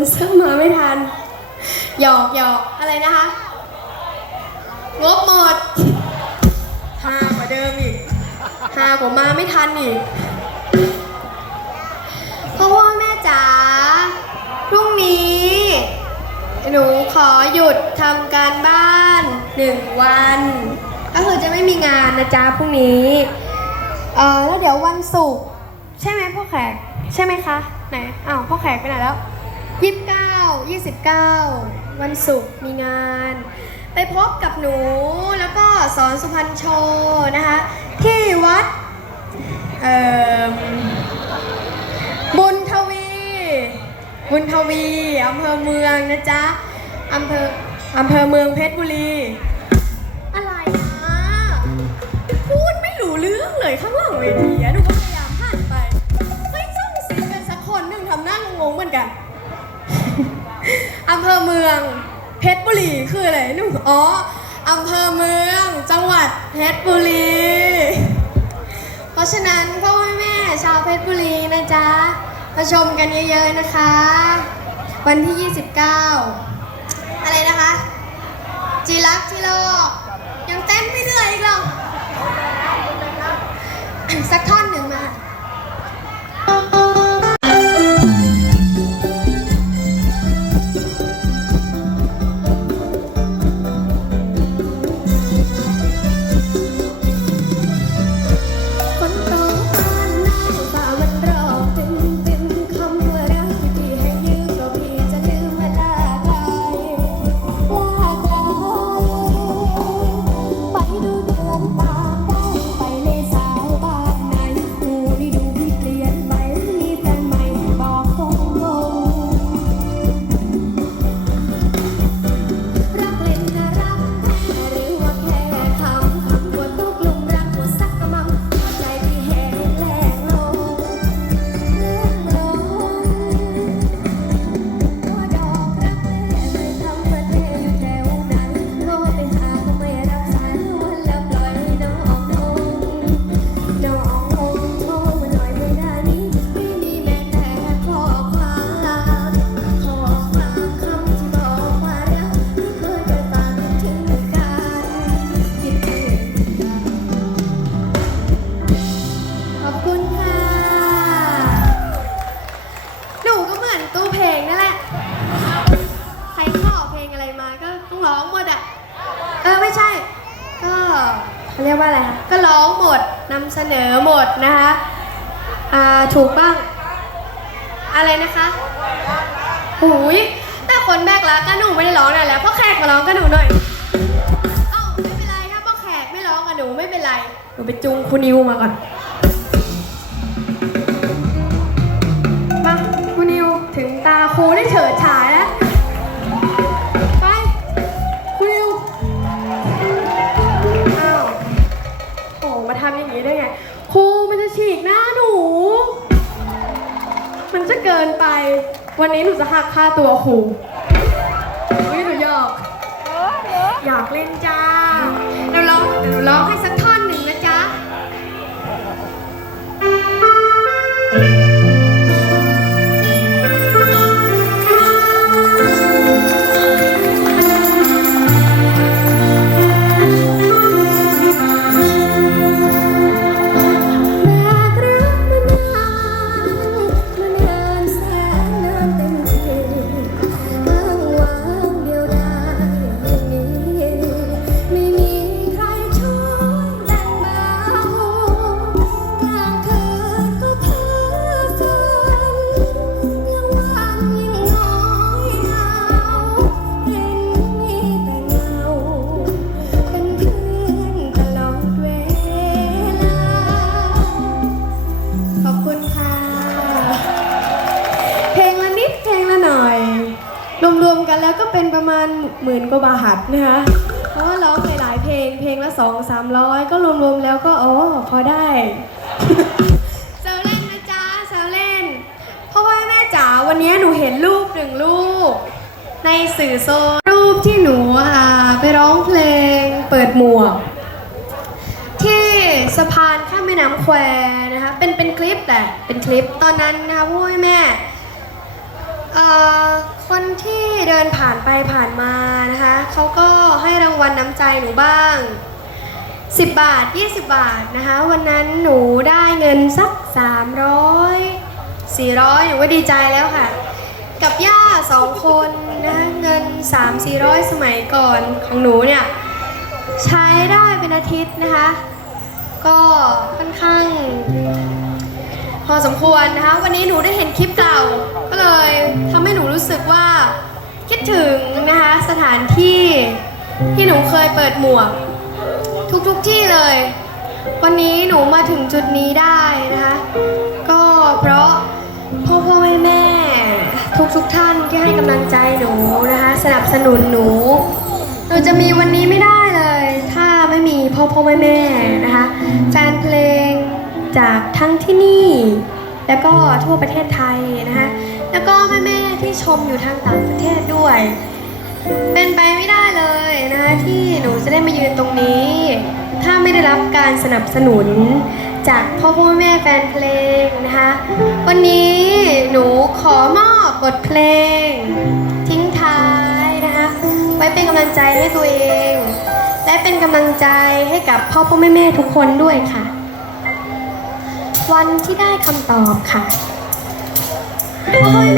มันเสื้อมาไม่ทัน หยอกหยอกอะไรนะคะ งบหมดห้ากว่าเดิมอีกห้ากว่ามาไม่ทันอีกพ่อพ่อแม่จ๋าพรุ่งนี้ หนูขอหยุดทำการบ้านหนึ่งวัน ก็คือจะไม่มีงานนะจ๊ะพรุ่งนี้ เออแล้วเดี๋ยววันศุกร์ใช่ไหมพ่อแขกใช่ไหมคะ ไหน อ้าว พ่อแขกไปไหนแล้ว ยี่สิบเก้ายี่สิบเก้าวันศุกร์มีงาน ไปพบกับหนูแล้วก็สอนสุพรรณโชว์นะคะ ที่วัดบุญทวี บุญทวีอำเภอเมืองนะจ๊ะอำเภออำเภอเมืองเพชรบุรี อะไรนะพูดไม่รู้เรื่องเลยข้างหลังเวทีอะหนูก็พยายามหันไปไม่ส่งเสียงกันสักคนหนึ่งทำหน้างงๆเหมือนกัน อำเภอเมือง เพชรบุรีคืออะไรหนูอ๋ออำเภอเมือง จังหวัดเพชรบุรี เพราะฉะนั้นพ่อแม่ชาวเพชรบุรีนะจ๊ะมาชมกันเยอะๆนะคะ วันที่ 29 อะไรนะคะ จีรักจีโลยังเต้นไม่เหนื่อยอีกหรอสักท่อ สนอหมดนะคะถูกบ้าง อะไรนะคะหูยแต่คนแบกรักก็หนูไม่ได้ร้องนานแล้วพ่อแขกมาร้องกับหนูหน่อยเอ้าไม่เป็นไรถ้าพ่อแขกไม่ร้องกับหนูไม่เป็นไรหนูไปจูงคุณนิวมาก่อนมาคุณนิวถึงตาครูได้เฉิดฉาย ไป วันนี้หนูจะหักค่าตัวครูอุ้ยหนูหยอกอยากเล่นจ้าเดี๋ยวร้องเดี๋ยวร้องให้สักท่อน กันแล้วก็เป็นประมาณหมื่นกว่าบาทนะคะ เพราะว่าร้องหลายๆเพลง เพลงละสองสามร้อยก็รวมๆแล้วก็อ๋อพอได้แซวเล่นนะจ๊ะแซวเล่น เพราะว่าแม่จ๋าวันนี้หนูเห็นรูปหนึ่งรูป ในสื่อโซรูปที่หนูอ่าไปร้องเพลงเปิดหมวก ที่สะพานข้ามแม่น้ำแควนะคะเป็นเป็นคลิปแหละเป็นคลิปตอนนั้นนะคะพ่อแม่ ดินผ่านไปผ่านมานะคะเขาก็ให้รางวัลน้ำใจหนูบ้าง 10 บาท 20 บาทนะคะ วันนั้นหนูได้เงินสัก 300 400หนูก็ดีใจแล้วค่ะ กับย่าสองคนนะคะเงิน 3 400 สมัยก่อนของหนูเนี่ย ใช้ได้เป็นอาทิตย์นะคะ ก็ค่อนข้าง พอสมควรนะคะ วันนี้หนูได้เห็นคลิปเก่าก็เลย ถึงนะคะสถานที่ที่หนูเคยเปิดหมวก ทุกๆที่เลย วันนี้หนูมาถึงจุดนี้ได้นะคะก็เพราะพ่อพ่อแม่แม่ทุกทุกๆท่านที่ให้กำลังใจหนูนะคะสนับสนุนหนูเราจะมีวันนี้ไม่ได้เลย ถ้าไม่มีพ่อพ่อแม่แม่นะคะแฟนเพลงจากทั้งที่นี่ แล้วก็ทั่วประเทศไทยนะคะ ม่ๆที่ชมอยู่ทางต่างประเทศด้วย เป็นไปไม่ได้เลยนะคะที่หนูจะได้มายืนตรงนี้ ถ้าไม่ได้รับการสนับสนุนจากพ่อพ่อแม่แฟนเพลงนะคะ วันนี้หนูขอมอบบทเพลง ทิ้งท้ายนะคะ ไว้เป็นกำลังใจให้ตัวเอง และเป็นกำลังใจให้กับพ่อพ่อแม่แม่ทุกคนด้วยค่ะ วันที่ได้คำตอบค่ะพ่อแม่